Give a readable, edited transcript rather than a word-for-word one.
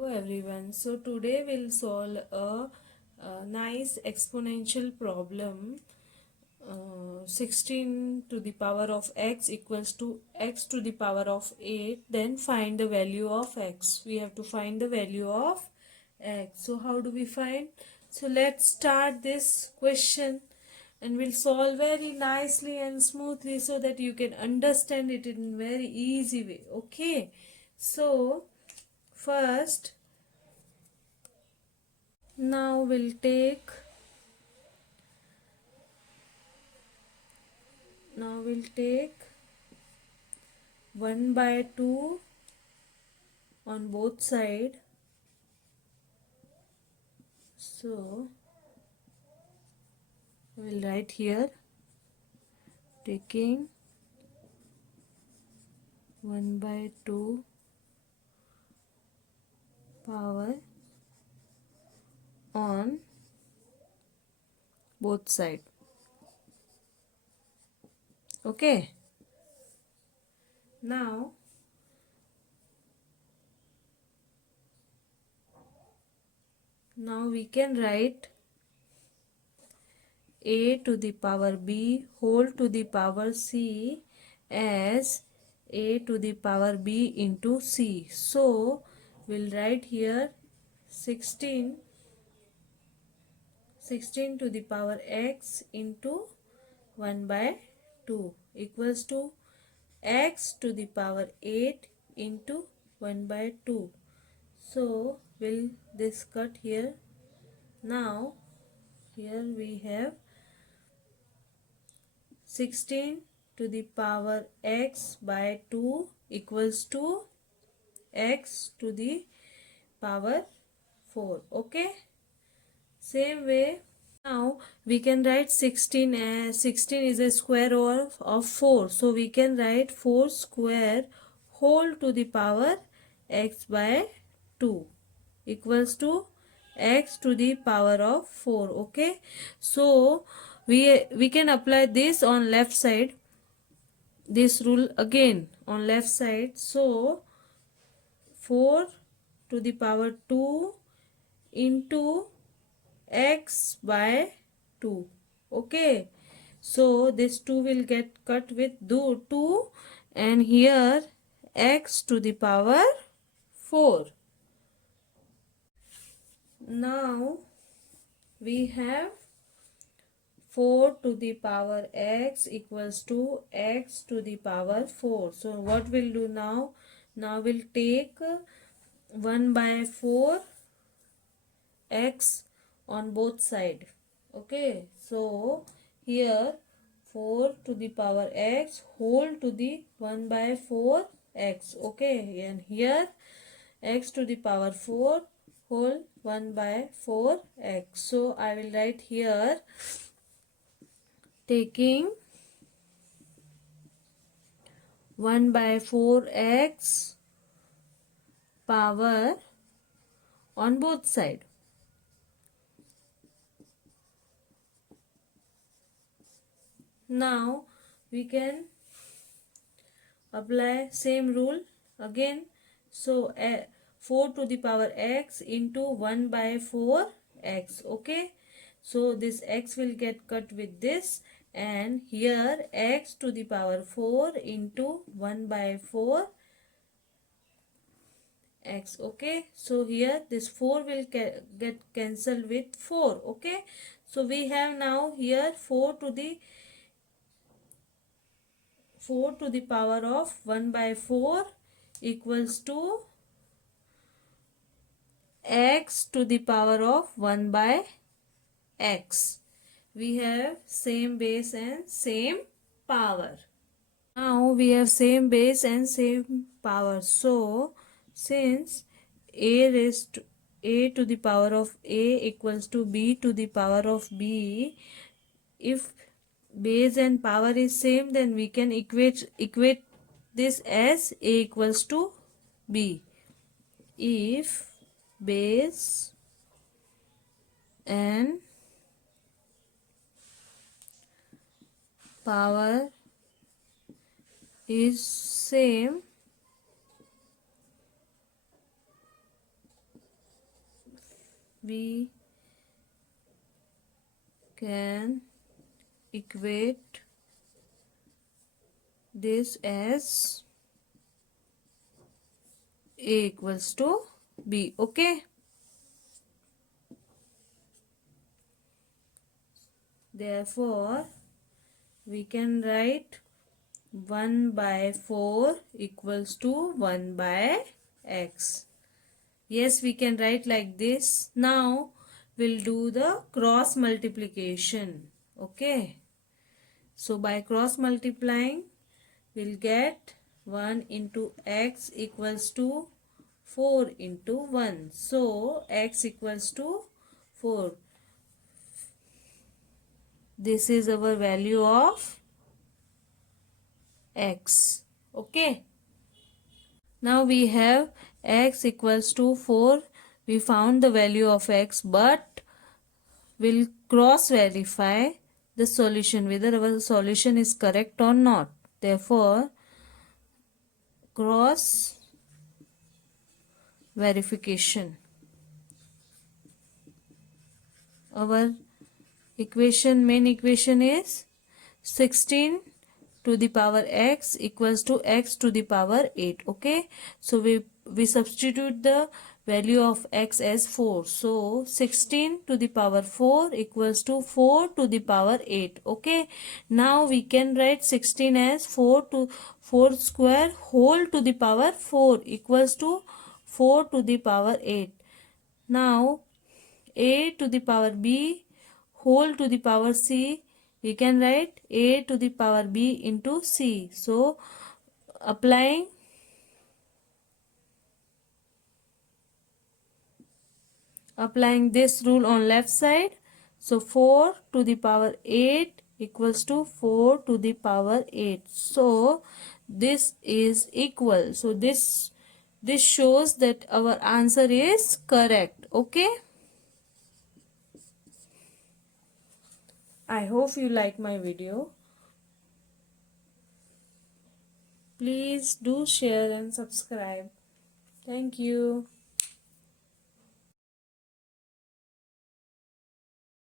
Hello everyone. So today we'll solve a nice exponential problem. 16 to the power of x equals to x to the power of 8. Then find the value of x. We have to find the value of x. So how do we find? So let's start this question and we'll solve very nicely and smoothly so that you can understand it in very easy way. Okay. So first now we'll take 1 by 2 on both side. So we'll write here taking 1 by 2 power on both side. Okay. Now we can write a to the power b whole to the power c as a to the power b into c. So we'll write here 16 to the power x into 1 by 2 equals to x to the power 8 into 1 by 2. So will this cut here? Now here we have 16 to the power x by 2 equals to x to the power 4. Okay. Same way now we can write 16 as 16 is a square of 4. So we can write 4 square whole to the power x by 2 equals to x to the power of 4. Okay. So we can apply this on left side. This rule again on left side. So 4 to the power 2 into x by 2. Okay. So this 2 will get cut with 2 and here x to the power 4. Now we have 4 to the power x equals to x to the power 4. So what we'll do now? Now we'll take 1 by 4 x on both side. Okay. So here 4 to the power x whole to the 1 by 4 x. Okay. And here x to the power 4 whole 1 by 4 x. So I will write here taking 1 by 4x power on both side. Now we can apply same rule again. So 4 to the power x into 1 by 4 x. Okay. So this x will get cut with this and here x to the power 4 into 1 by 4 x. Okay. So here this 4 will get cancelled with 4. Okay. So we have now here 4 to the power of 1 by 4 equals to x to the power of 1 by x. We have same base and same power. Now we have same base and same power. So since a to the power of a equals to b to the power of b, if base and power is same, then we can equate this as a equals to b. If base and power is same, we can equate this as A equals to B. Okay. Therefore, we can write 1 by 4 equals to 1 by x. Yes, we can write like this. Now, we'll do the cross multiplication. Okay. So, by cross multiplying, we'll get 1 into x equals to 4 into 1. So, x equals to 4. This is our value of x. Okay. Now we have x equals to 4. We found the value of x, but we'll cross verify the solution, whether our solution is correct or not. Therefore, cross verification. Our main equation is 16 to the power x equals to x to the power 8. Okay, so we substitute the value of x as 4. So 16 to the power 4 equals to 4 to the power 8. Okay, now we can write 16 as 4 square whole to the power 4 equals to 4 to the power 8. Now a to the power b whole to the power c, we can write a to the power b into c. So applying this rule on left side, so 4 to the power 8 equals to 4 to the power 8. So this is equal. So this shows that our answer is correct. Okay, I hope you like my video. Please do share and subscribe. Thank you.